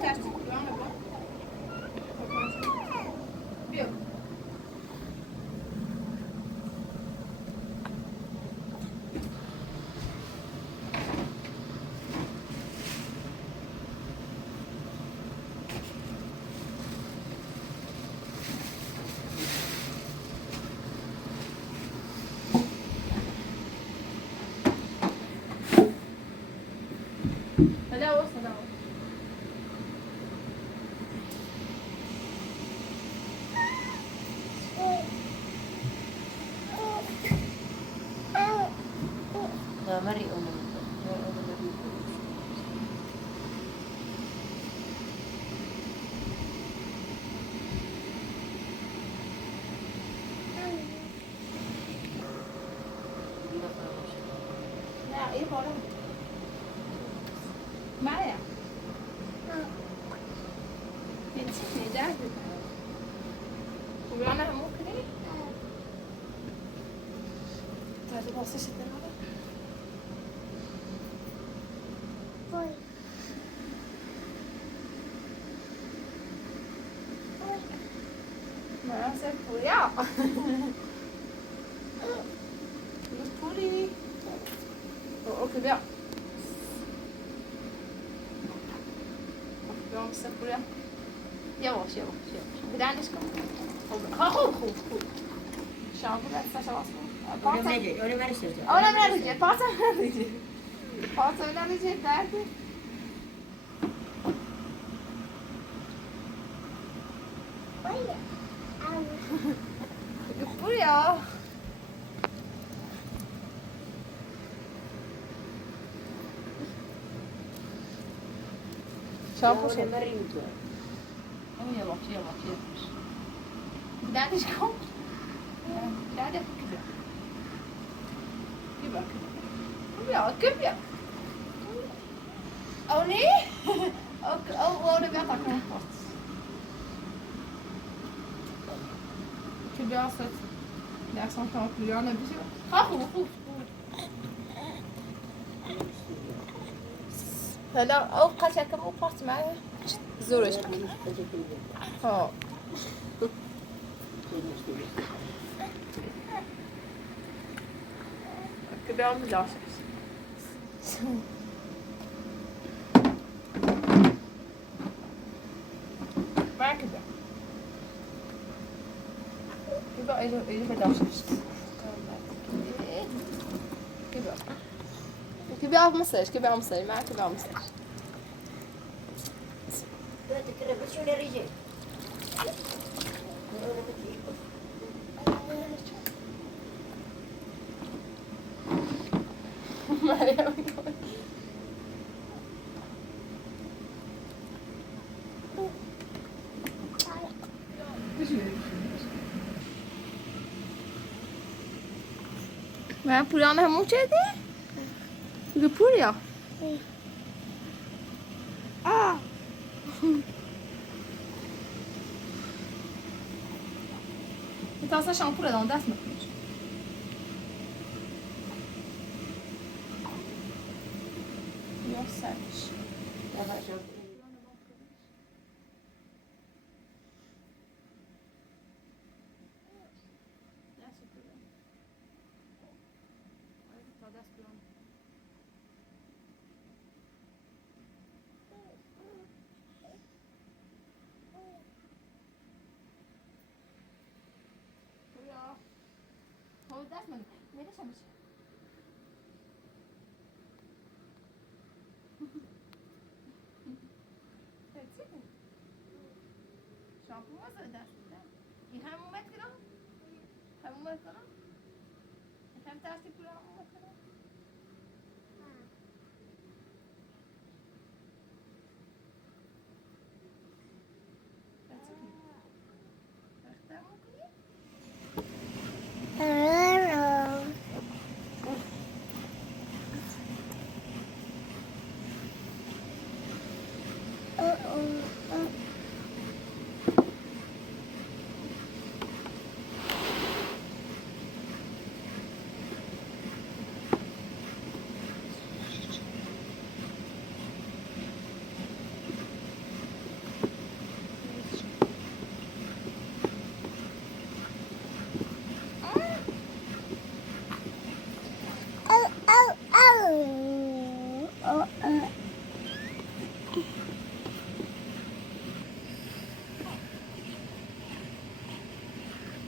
تشتی کلوان با بیا هلا وصل هلا مري أنا لا ايه بقى معايا بنتي ده وبيعمل ممكن ايه تعالي بصيش الدنيا ما سيبويا Puri. Åker bra. Vamos se pura. Yavaş yavaş yavaş. Direnç kalın. Hu. Şampuan etsa şavasın. öyle mi istiyorsun? Ona ne diyecek? Pasa ne diyecek? Pasa ne diyecek derdi? Buraya. Şampuan. Yavaş. Direnç kalın. Hadi kızım. Bir bak. Kıpya. O ne? O ne bir atakar. Kıpya asat. Dersen tamam kıpya ne bir şey. Ha. هلا او قاعدة كم وقفت معايا زورش ها كده عم جاش ما كده كده ايه بداش كده كده عم مساج كده عم مساج معك كده عم مساج شو الرجال؟ Ben Purya'nı hem uçaydı. Bu Purya. Ah. Então você achar um purê, não desce, meu filho. Nossa, هو ده اسمه ليه ده شمس شامبو وزن ده این همون متر همون متر هم ترسی پول همون متر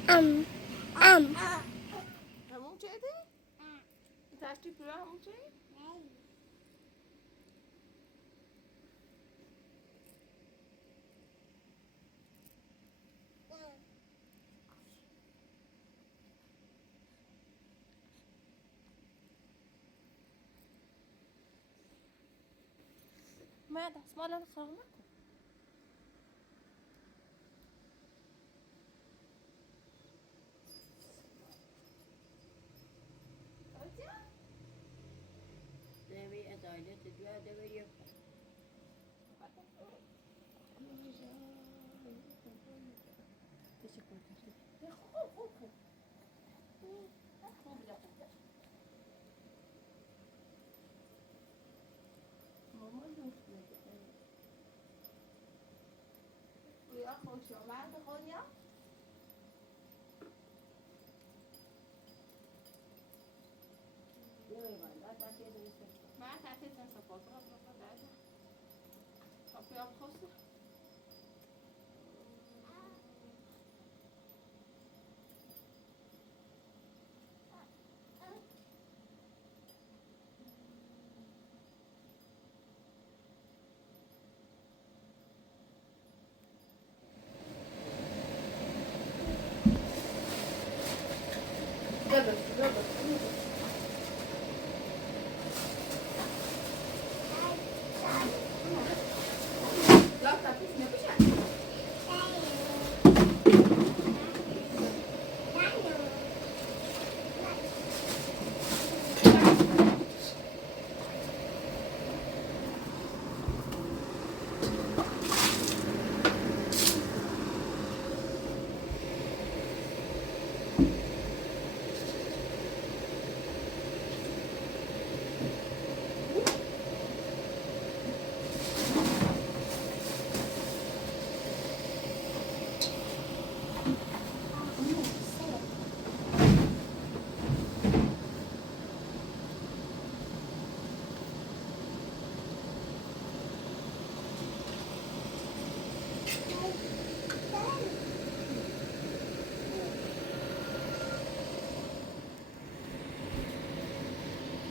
همون چیه؟ تشتی پیرا همون چیه؟ ما دستمال رو خراب نکن. نمی ادایت دو ادویه. ويا خوش ومعك خونيا ما تعطيت نصفات طب يا بخصة لا تعطيت نبيش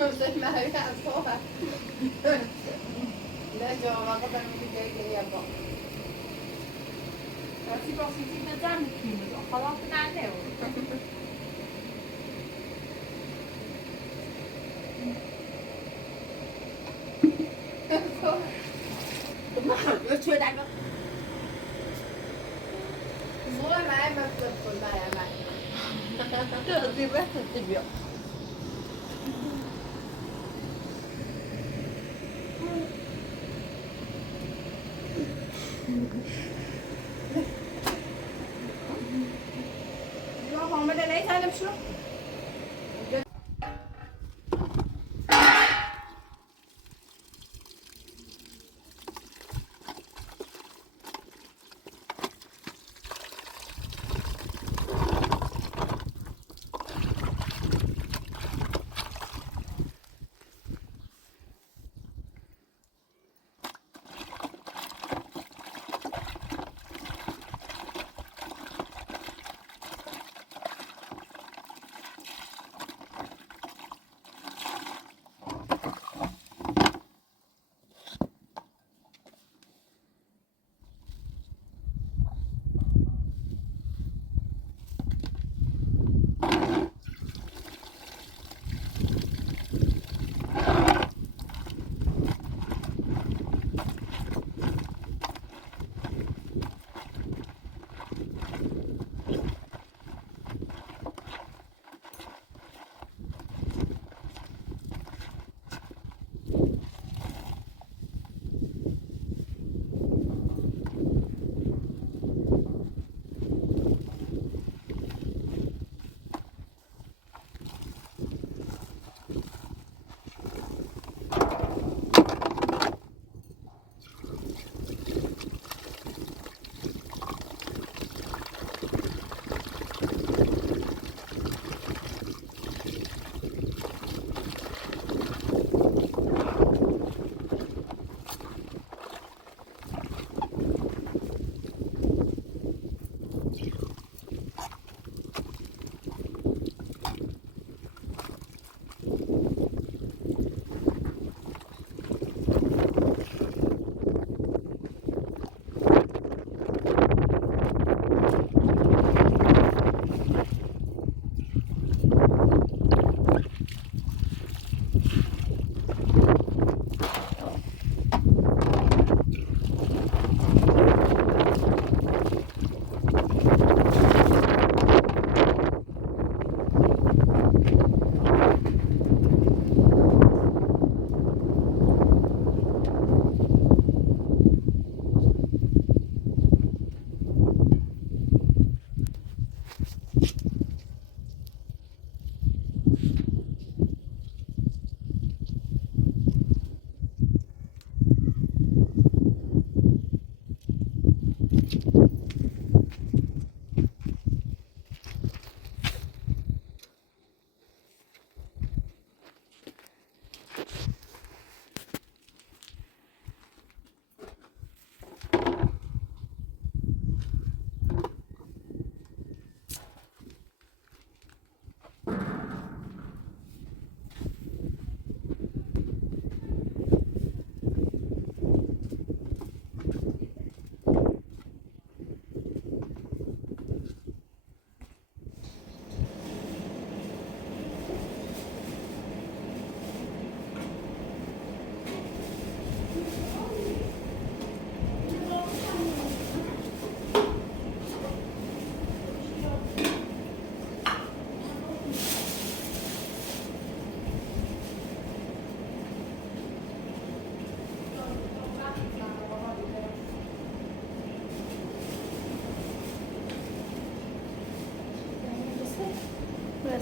زي ما هي عصوها لا جواب قدر من جاي يبقى بس بس انت بتعمل كيلو خلاص نعديه ما شو دعوة؟ زولا معايا ما بتدخل معايا تغذي بس تبيع. محمد انا عايز انا بشرب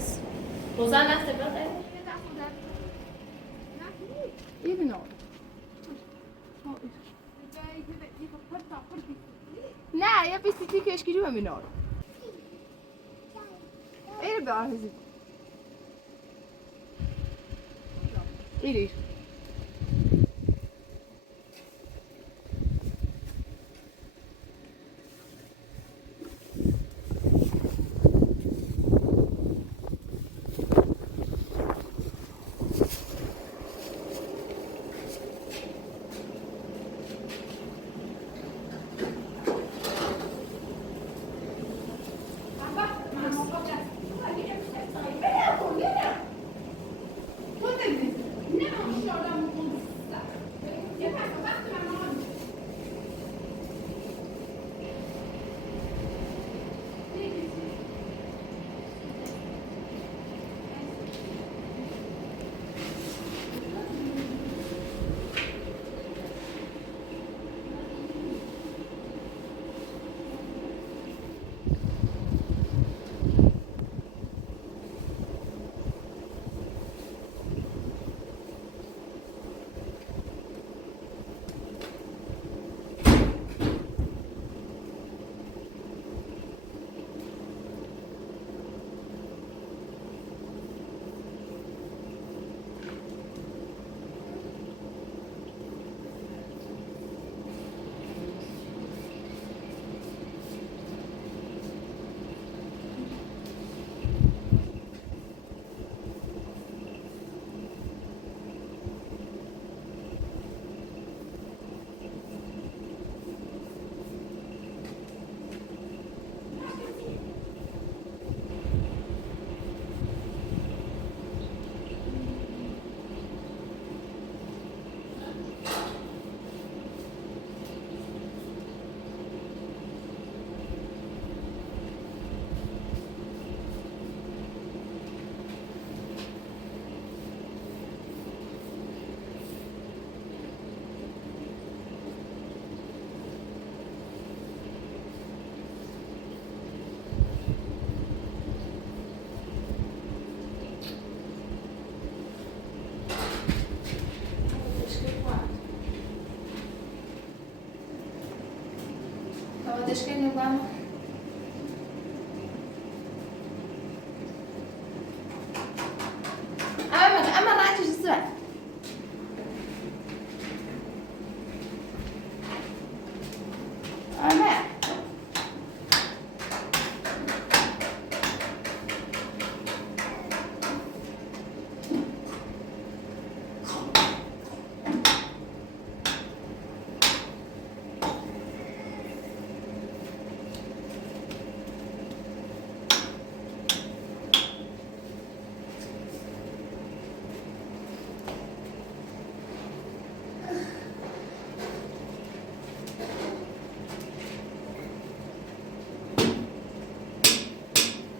بس. Rosanna efter brödet. Even nog. Nej, jag visste inte jag skulle göra med någon. Är det bra? Är det? Deixa ele lá. أما راجل السؤال. أما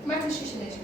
ما في شيء ليش؟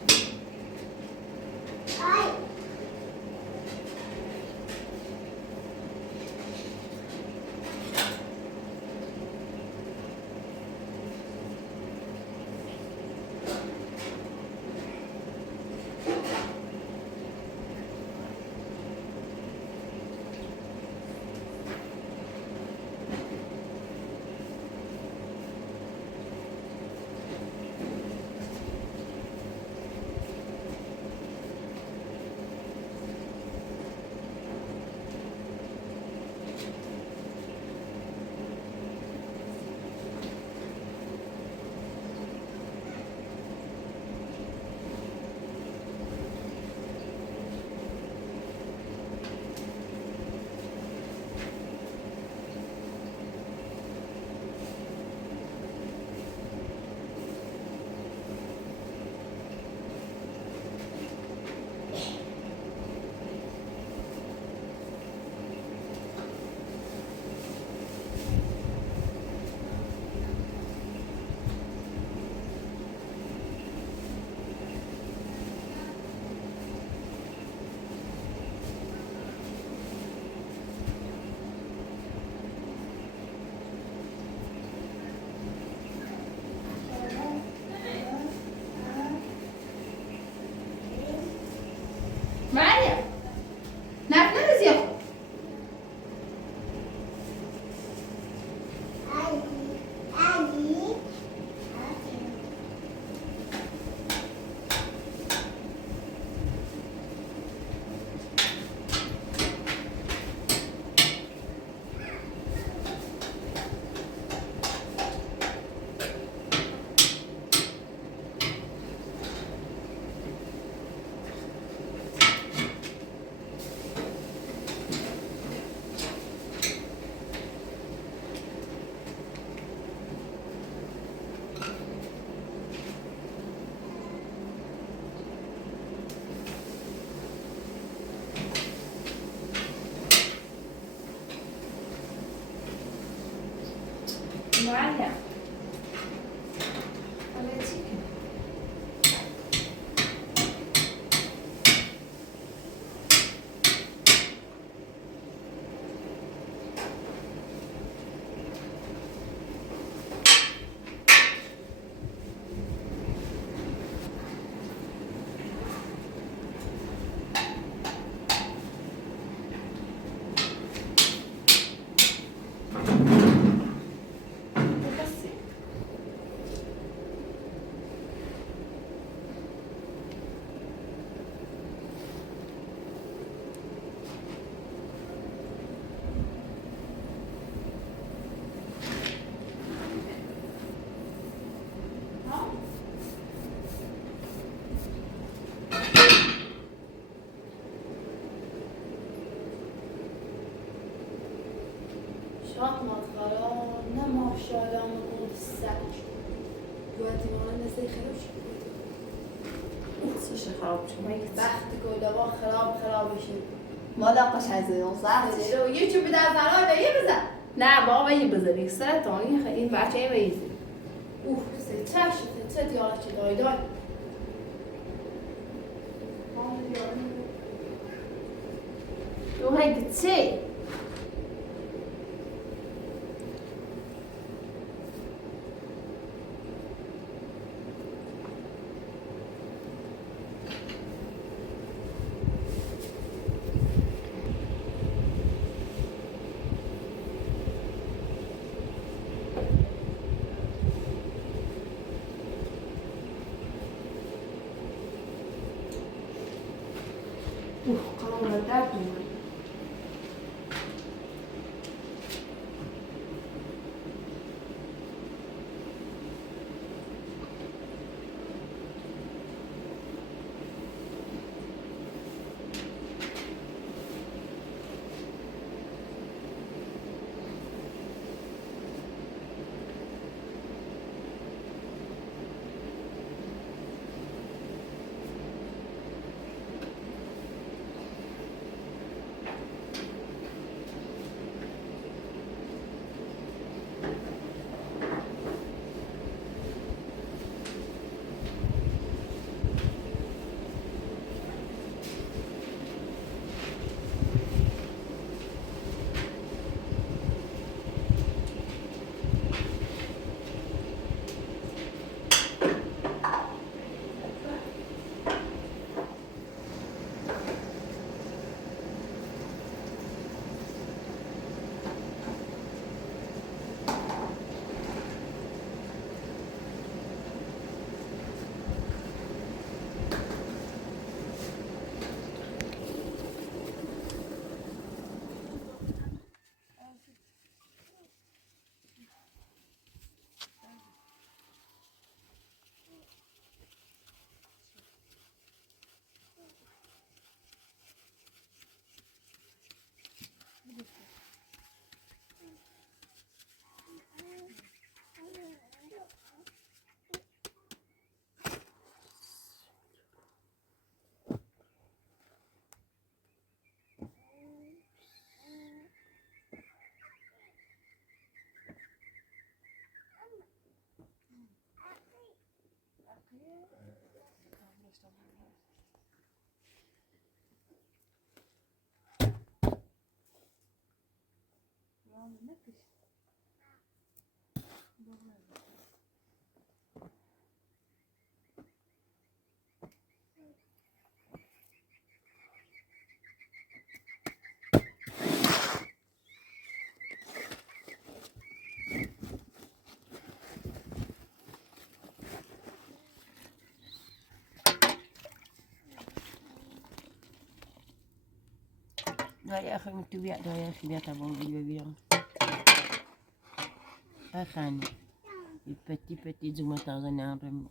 معلم حالا چی کنی؟ بسی. ها؟ شاد مطغرا نه ماشاءالله مقود سج گوهتی مانه نزده خراب شد چه خراب شد وقتی که دوا خراب بشه مالا قشنگ زیدون ساعت یه چوبی در زنان به یه بزن نه بابا یه بزن یک سر تانی این بچه یه بیزی اوه بسه چه شده چه دیاره چه دای دای تو هایده چه؟ اوه قرار درد اومد داری آخه تو بیا داری آخه بیا تا با ویدیو بیام آخه پتی پتی زوم تازه نرم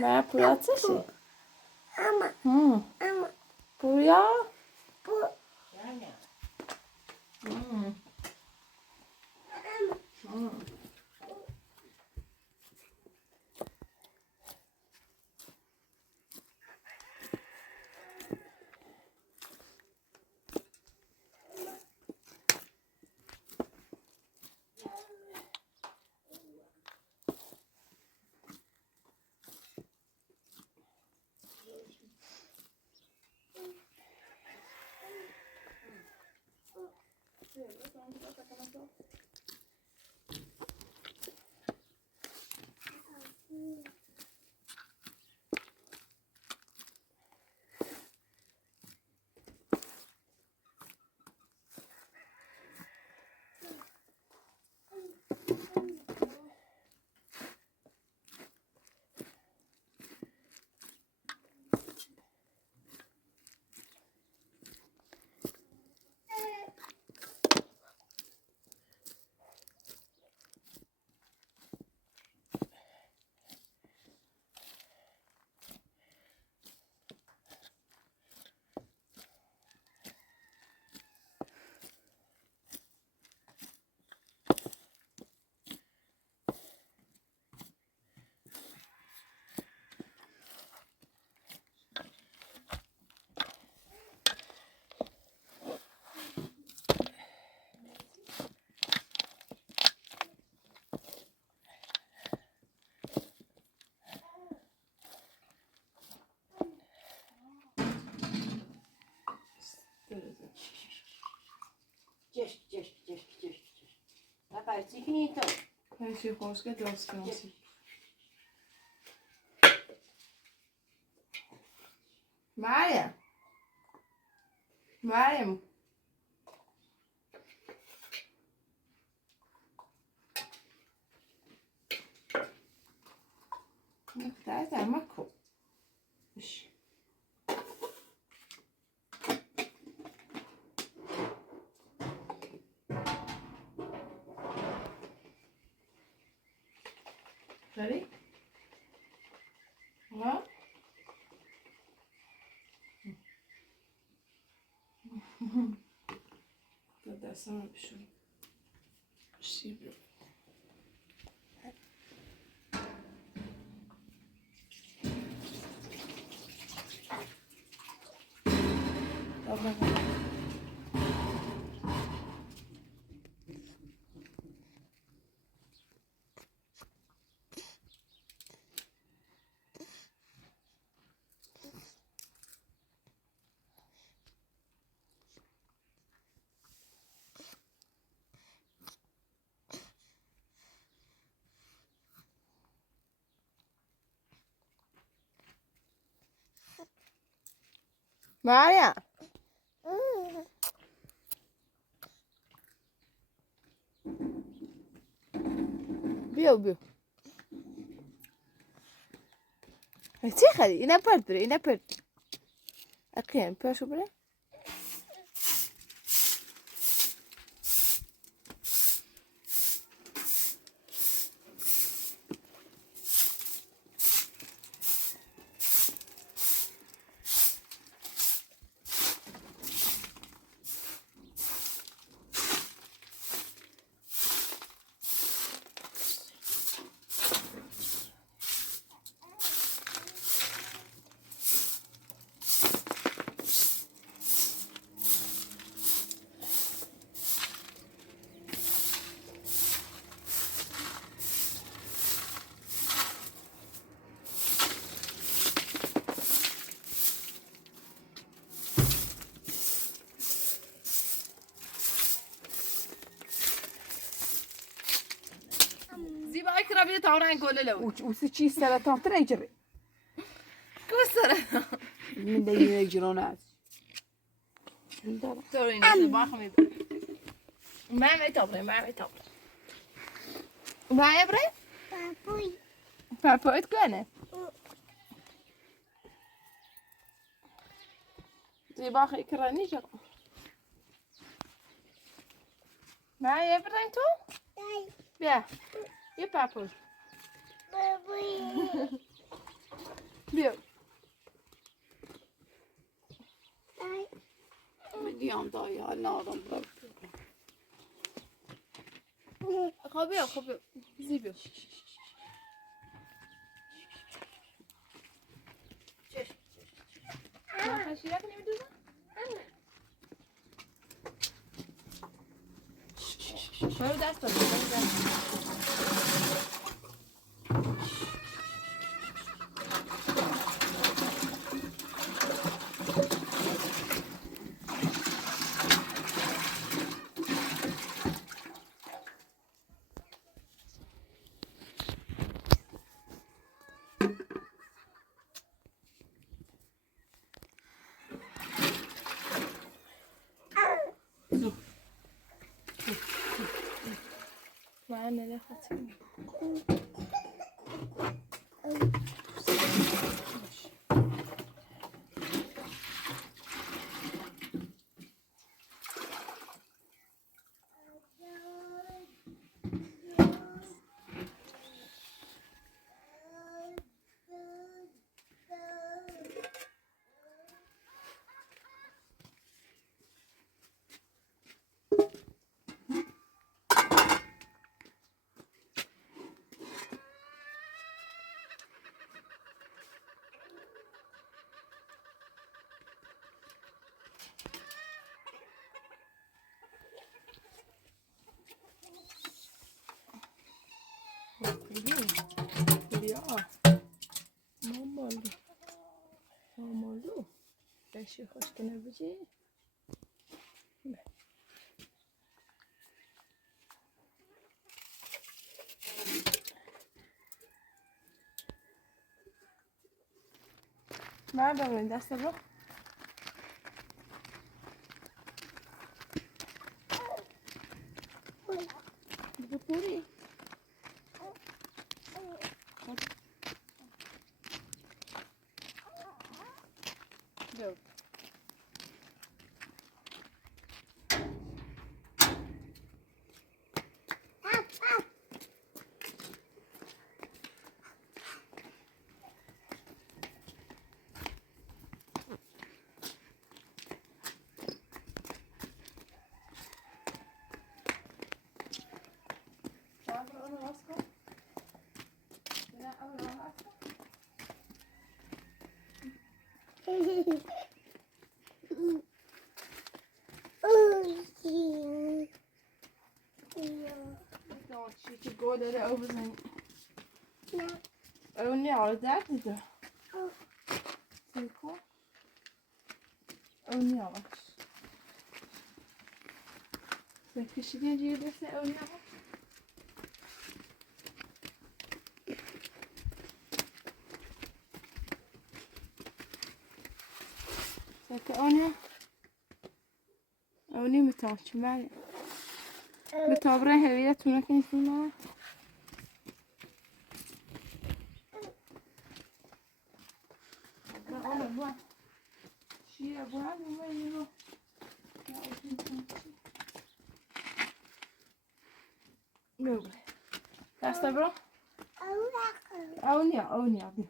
ما پوریا چه شی؟ پوریا؟ Ciężki. Na palciki nie to. Hij zit gewoon sketchafskansie. Maja. Maja. Daar is makko. Ready? Ja? Dat sana bir şey. Bir şey yok. Tamam. Maja. بيو چی خری؟ اینا پرد بره اینا پرد اقیم پاشو بره زیبا اکرا بیده تاورن گله لو وسي شي سرطان ترى يجري کوسره من دي يجرونات تورین است باخ می ما تابره ما يبري بابوي تكونه زيبا اخي اكرا نيجر ما يبري تو بيا يا بابوي بیا میگم دایی ها نارم برد خب بیا زی بیا نه شیرک نمیدوزم برو دست برو من نلخطیم بیا مامالو بشی خوش کنه بجی من ببین دست رو بپوری Yok. She could go there over zijn. Oh nee, al dat is er. Zie je? Oh nee, alles. Zeg je ze niet hier dus oh nee. Zeg je oh nee. Oh nee, met taartje maar. بتابره هویتونه که نیستیم چیه باید رو بگو دسته برو اونیا بیا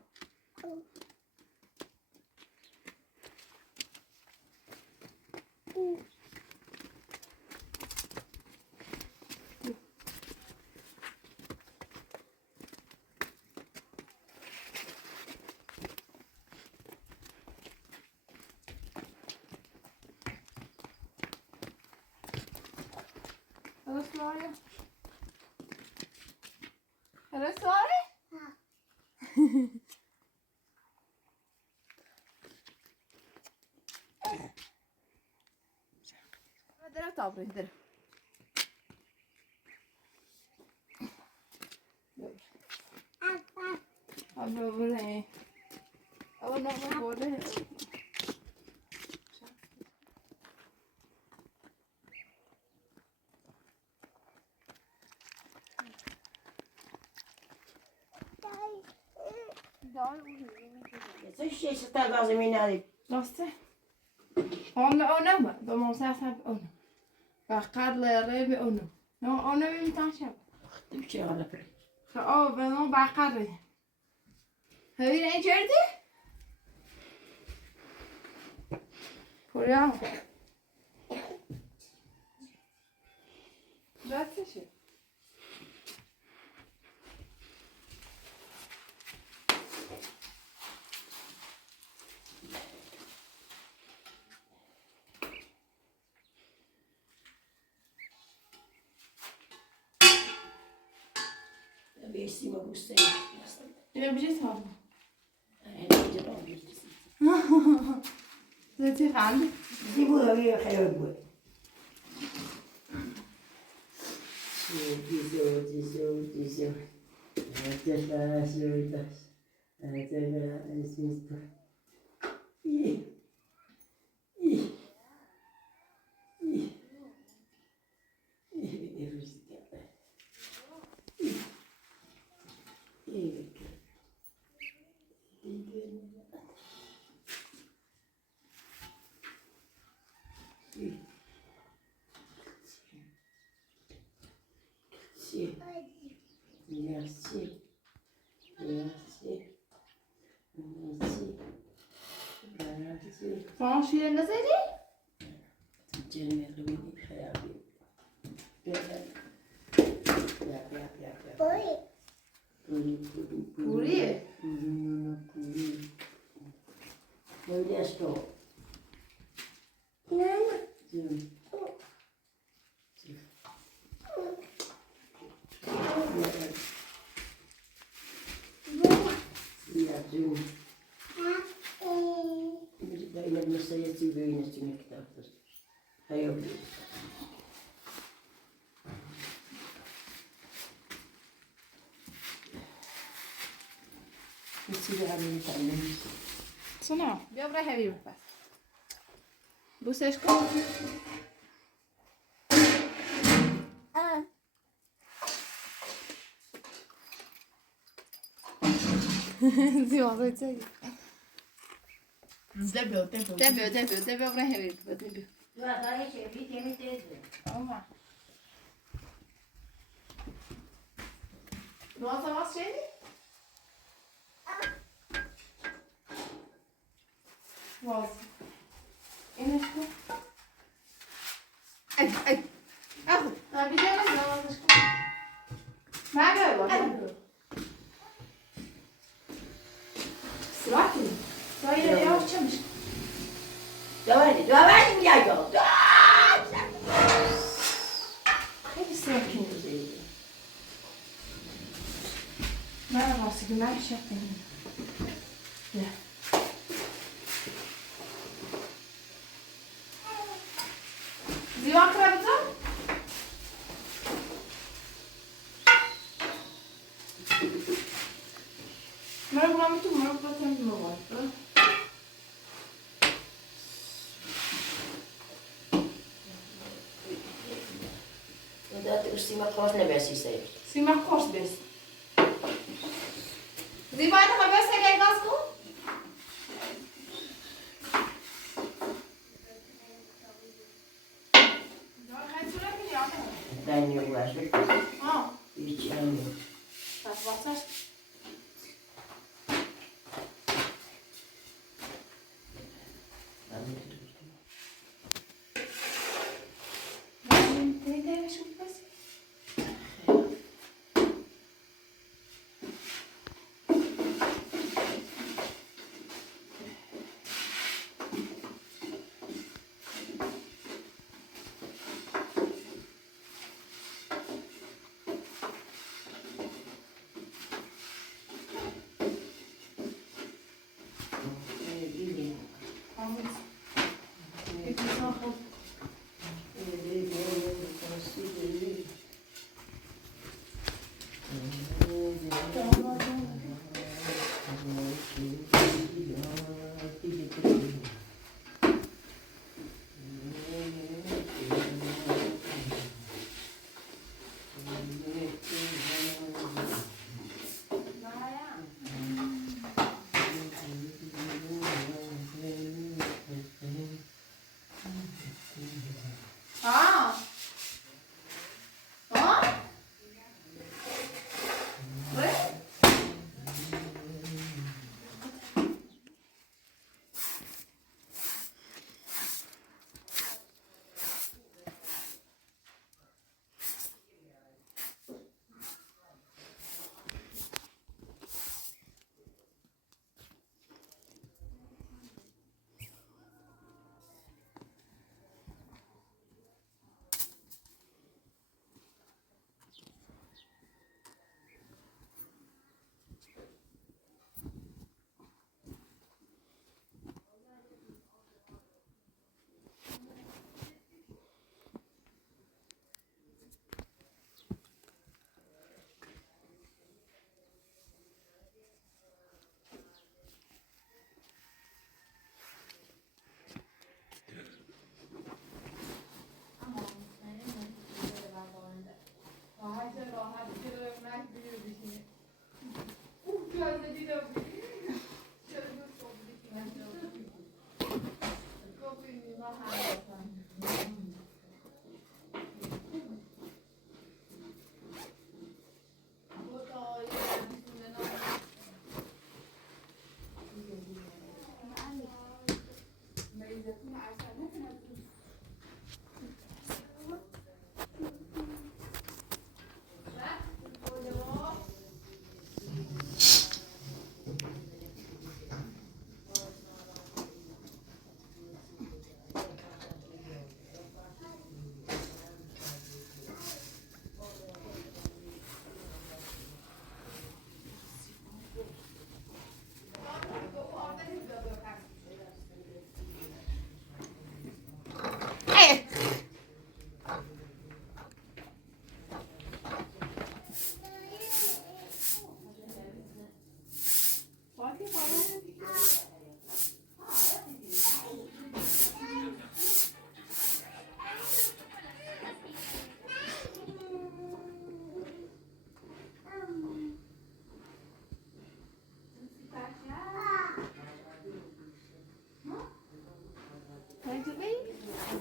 Hello, sorry? Dere tabre, dere. Abla buraya. Abla buraya. Co się stało, że mi nali? راسته حالا اونم با مامسر سب اونم بقر لیره به اونم نه اونم میتونم شب چه حالا پری؟ خب به نام بقره هایی این چردی؟ Buraya mı? Dörtleşi. Vestima você. Ele é objeção. É, Você te errado. segura aí, eu Diz. Son şiir nasıl edeyim? Puri. Böyle estou. Mä se jätsi vyynä sinne tahtoisi. Ei ole. Nyt sitä hävitään. Sana. Dobra, heavy pas. Buseczko. Zio, vai ser. Debiu. Debiu pra heavy. Debiu. Joo, tai se piti miten. Vamos lá. Nossa, mostra ele. Nossa. Enes bu. Ay. Ah, tá biliyoruz ya. Nerede var? Sıra ki. Böyle yavaşçamış. Давай, я йду. Hadi sıra ki. Merhaba, günler bir şey yapmayayım. Ya. Zivan kırabıza? Merhaba, merhaba, temizim var. Dat is iemand gewoon naar best is. Sima kors bes. Zivan da haber sen gaz ko? Ben yok var. Ha, Hiç yok. tas vasas. Tende şu bes. Vamos.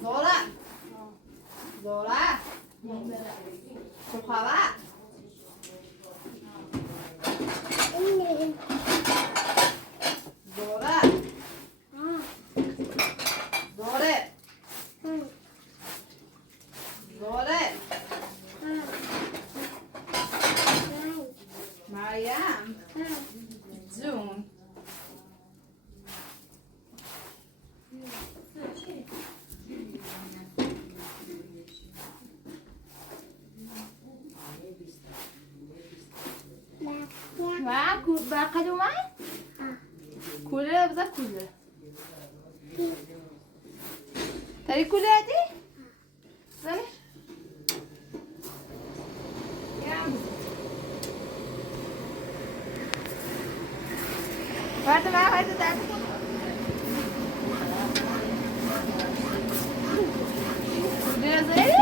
Zola! Zola! Co خبر؟ Zola! Zola! Zola! Mariam! جون بقى معي؟ كلها بذا كلها تري كلها دي؟ زمش؟ يا عم بعد ما هاي تدعي زي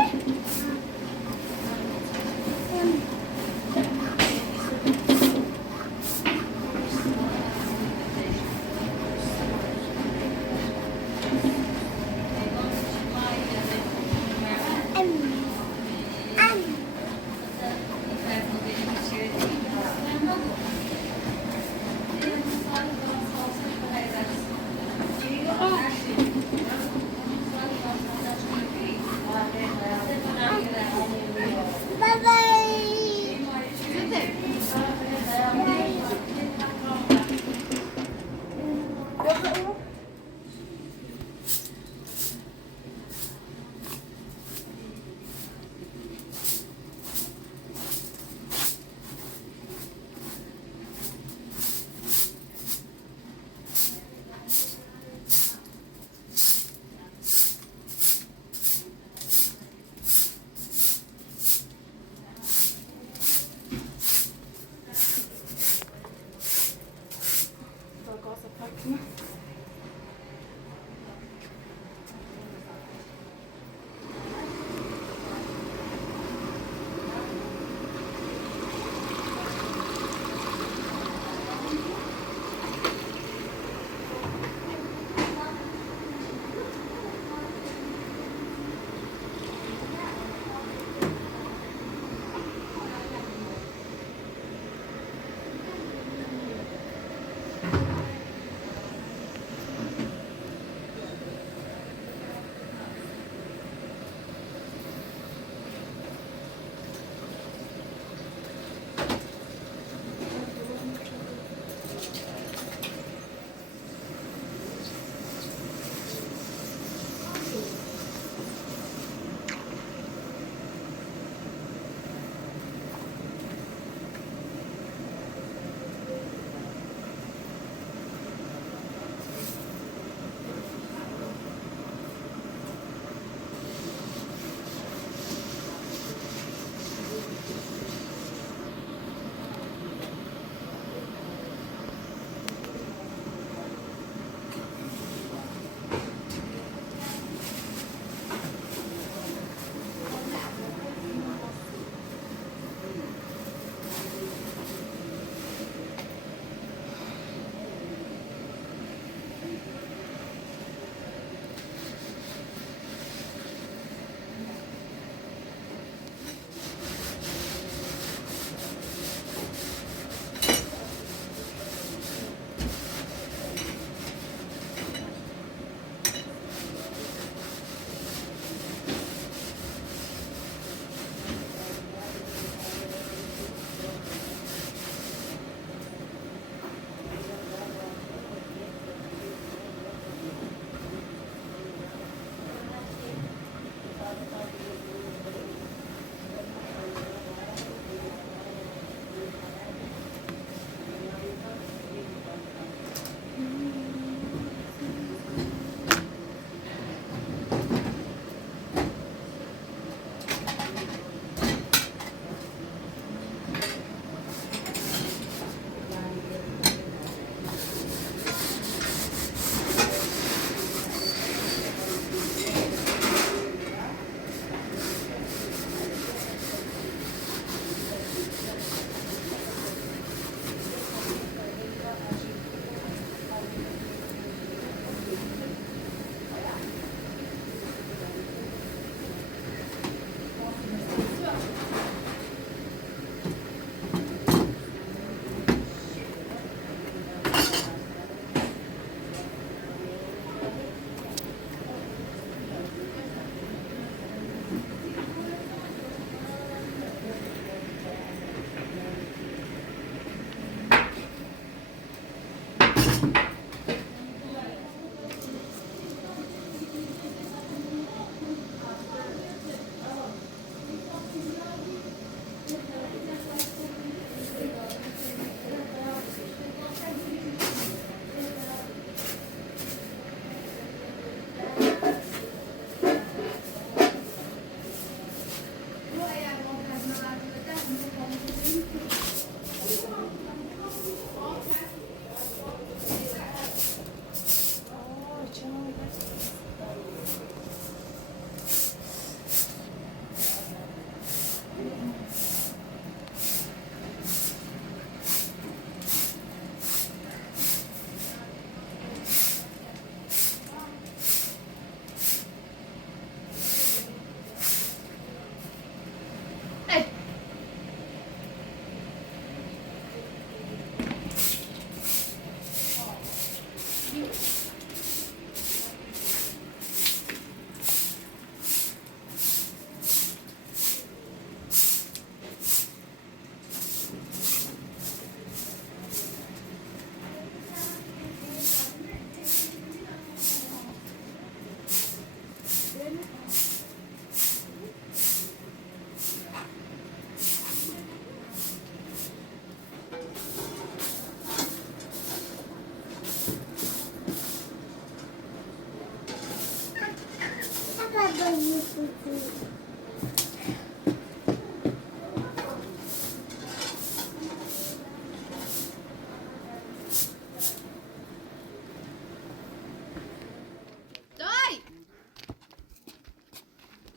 دای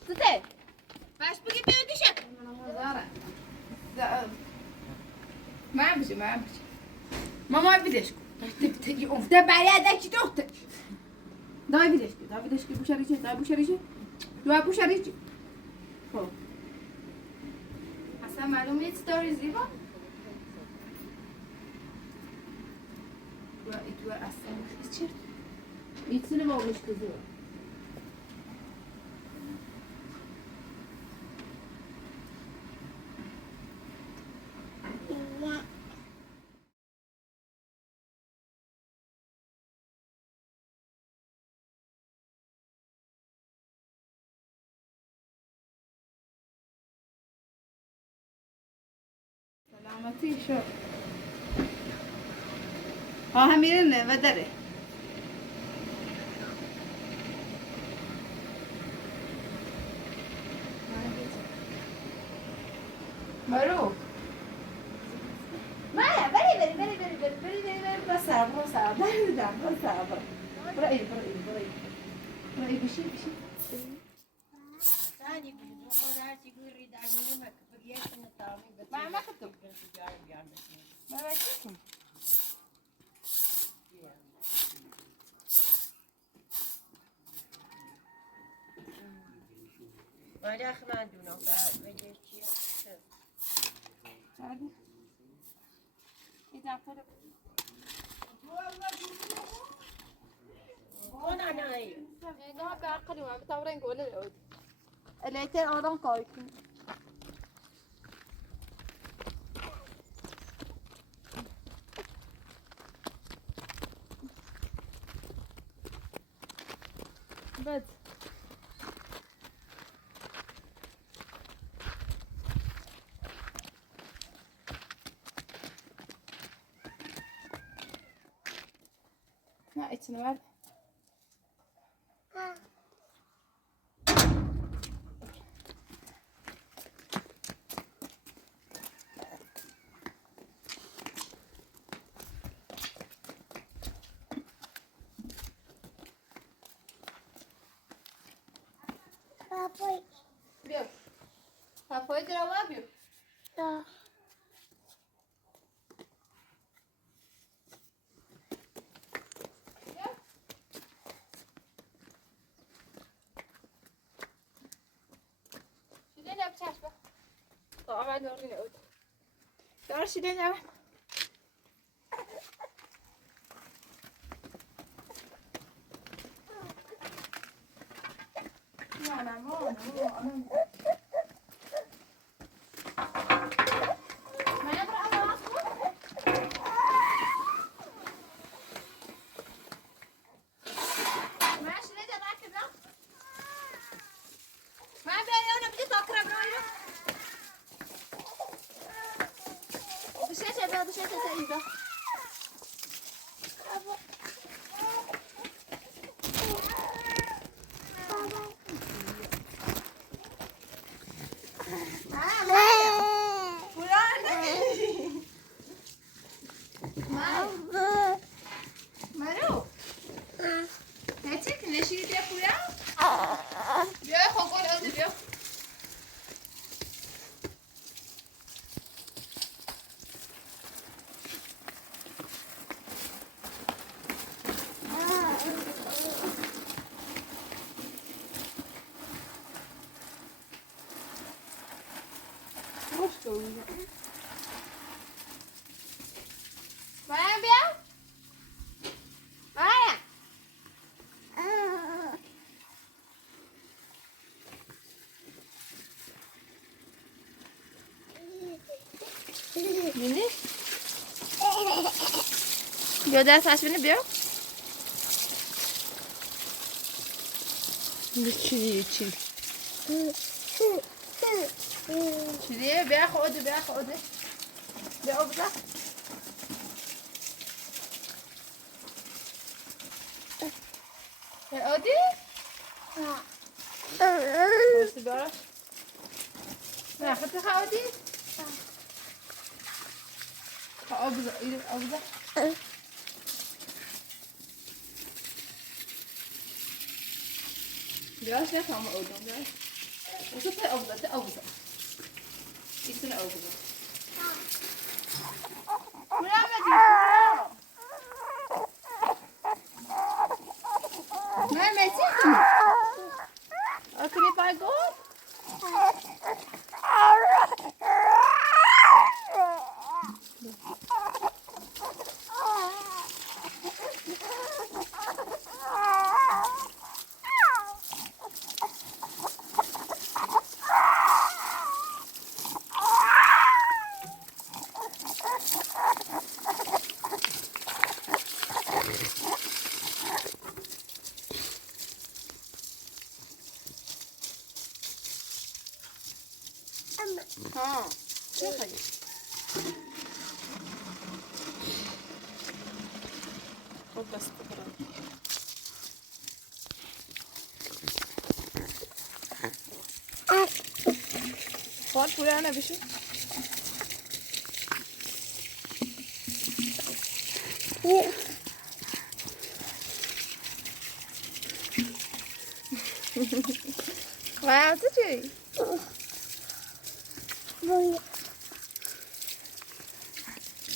سته باش بگی بیا دیشب ما بشه ماما بیدش کن تگی افته باید کی دخته دای بیدش که بوشریچه دای بوشریچه دو بوشریچه خب اصلا معلوم نیست ستوری زیبا و ایتو اصلا چی میتونه با مشکلی سلامتی شو ها هم میرن و داره برو مایا بری بسر برای بشی ما كتب ما بشيكم ما داخل ما عندنا بدي عادي إذا فرق وانا نايم ده بعقل وما بتورين قول العود الليتين أوران قايكم بس ما اتنوار بيو هفوي دروا بيو شدين يا بتشاشبة طبعا نورين عود تعرف شدين يا أنا مو ما يبرأ أنا أصلا ماشي ليه راكب لا ما بيني أنا بدي أقرب رويله دشيت سعيدة چی بیا پویا بیا خب گل آدی بیا Mariam bia? Mariam. Bindi? Bia ders aç beni bia. چی Çiliye bia خودی bia خودی. Bia obza. Odi? Nasıl bia? Ne خدت خودی؟ obza, iyi obza. Biraz şey tamam oldum biraz. O sefer obza. İkisini obza. Buraya mı gidiyorsun? Mehmet'im. Okay, if I go? ها چه خیلی خب بس بخورم خواهد پوره نبیشو واو چی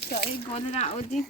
تا این گل نعودی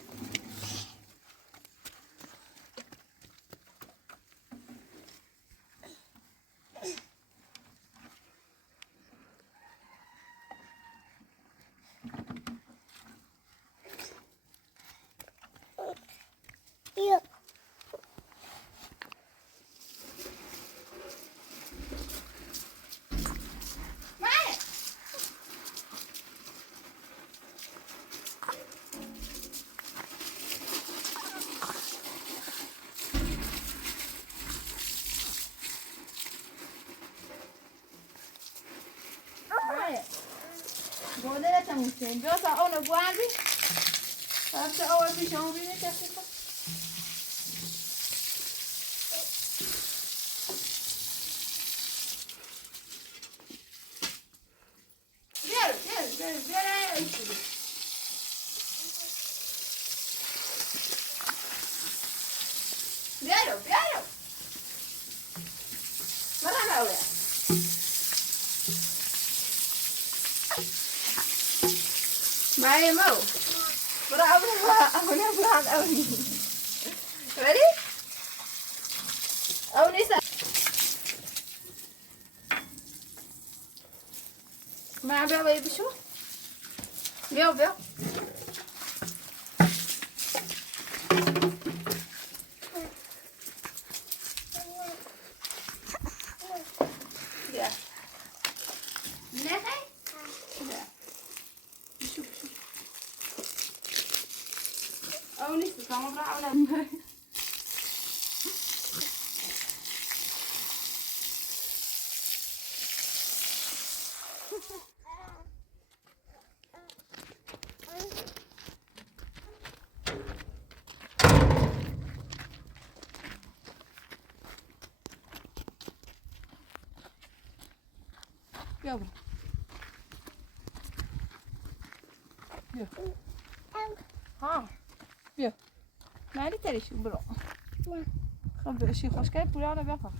گوله تموسین جا تا اونو گوندی تا اول پیشون بینه کسی کن بیارو مرا نوله Mariam, bravo, ready? ما بيا بيا بشو بيا بيا بيا نهاي بيا بشو بشو أو نسي كم مرة أولا يلا يلا ها بیا نری تریش برو به اشی خوش کرد پولا رو بخواه